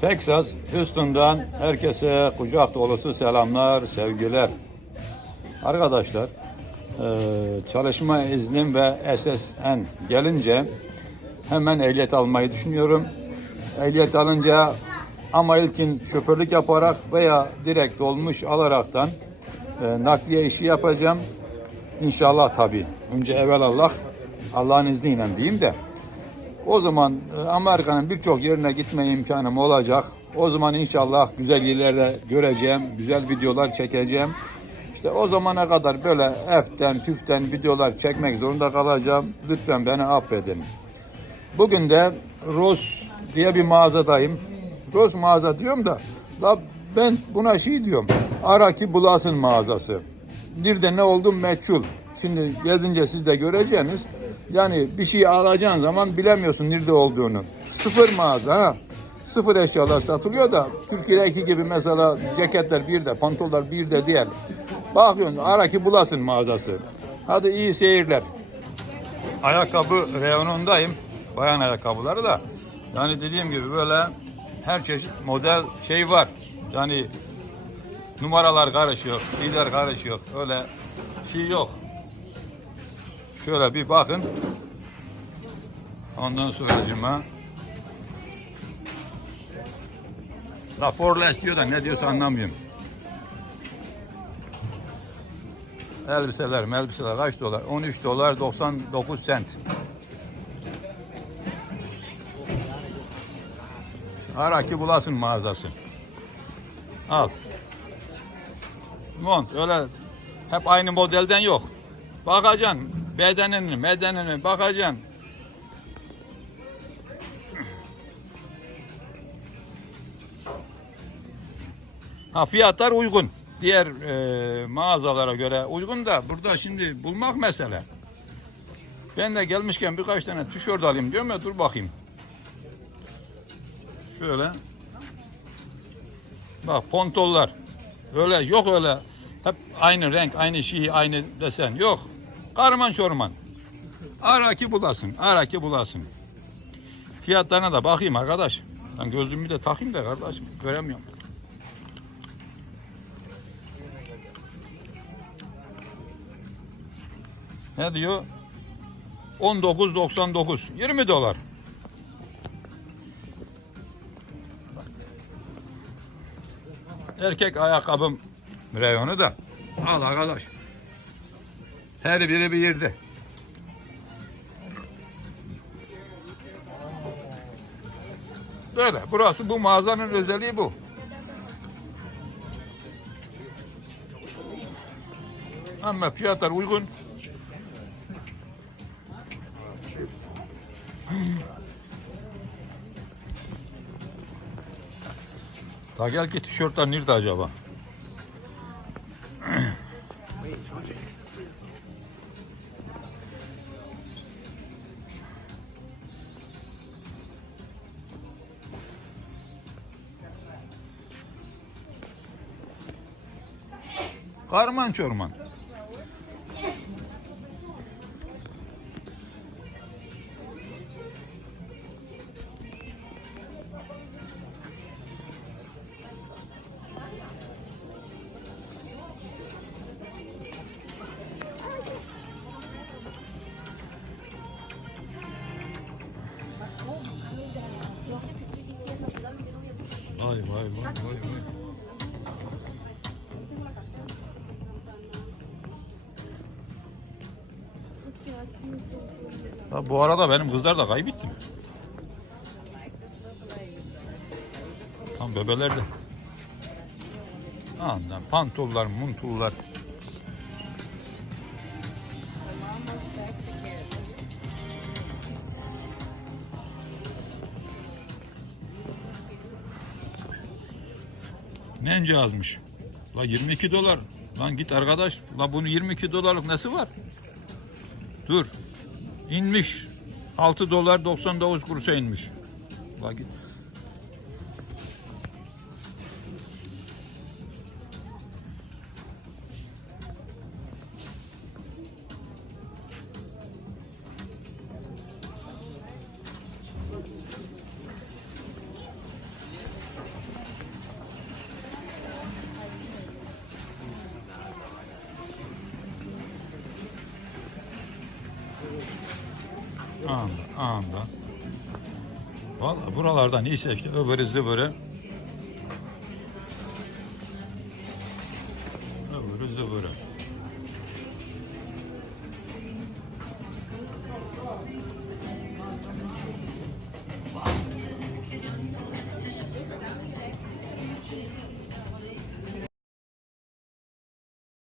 Texas, Houston'dan herkese kucak dolusu selamlar, sevgiler. Arkadaşlar, eee, çalışma iznim ve SSN gelince hemen ehliyet almayı düşünüyorum. Ehliyet alınca ama ilkin şoförlük yaparak veya direkt dolmuş alaraktan eee, nakliye işi yapacağım. İnşallah tabii. Önce evvel Allah, Allah'ın izniyle diyeyim de. O zaman e, Amerika'nın birçok yerine gitme imkanım olacak. O zaman inşallah güzel yerlerde göreceğim, güzel videolar çekeceğim. İşte o zamana kadar böyle eften püften videolar çekmek zorunda kalacağım. Lütfen beni affedin. Bugün de Ross diye bir mağazadayım. Ross mağaza diyorum da la ben buna şey diyorum. Araki Bulasın mağazası. Nerede ne oldu meçhul. Şimdi gezince siz de göreceğiniz. Yani bir şey alacağın zaman bilemiyorsun nerede olduğunu. Sıfır mağaza ha. Sıfır eşyalar satılıyor da Türkiye'deki gibi mesela ceketler bir de, pantollar bir de değil. Bakıyorsun Araki Bulasın mağazası. Hadi iyi seyirler. Ayakkabı reyonundayım. Bayan ayakkabıları da. Yani dediğim gibi böyle her çeşit model şey var. Yani numaralar karışıyor, lider karışıyor. Öyle şey yok. Şöyle bir bakın. Ondan sonra cima. Raporla istiyor da ne diyorsa anlamıyorum. Elbiseler, elbiseler kaç dolar? 13 dolar 99 sent. Araki bulasın mağazası. Al. Mont öyle hep aynı modelden yok. Bakacaksın bedenini, medenini bakacaksın. Ha fiyatlar uygun. Diğer e, mağazalara göre uygun da burada şimdi bulmak mesele. Ben de gelmişken birkaç tane tişört alayım diyorum ya dur bakayım. Şöyle. Bak pontollar. Öyle yok öyle. Hep aynı renk, aynı şey, aynı desen. Yok. Karman çorman. Ara ki bulasın. Ara ki bulasın. Fiyatlarına da bakayım arkadaş. Ben gözlüğümü de takayım da kardeşim. Göremiyorum. Ne diyor? 19.99. 20 dolar. Erkek ayakkabım reyonu da. Al arkadaş. Her biri bir yerde. Böyle. Burası bu mağazanın özelliği bu. Ama fiyatlar uygun. Ta gel ki tişörtler nerede acaba? Karman çorman. Vay vay vay vay vay. Ha, bu arada benim kızlar da kaybettim. Tam bebelerde. Andan pantollar, muntullar. Nence azmış. La 22 dolar. Lan git arkadaş. La bunu 22 dolarlık nesi var? Dur. İnmiş. 6 dolar 99 kuruşa inmiş. La Anda, anda. Vallahi buralardan iyiyse işte öbürü zıbırı. Öbürü zıbırı.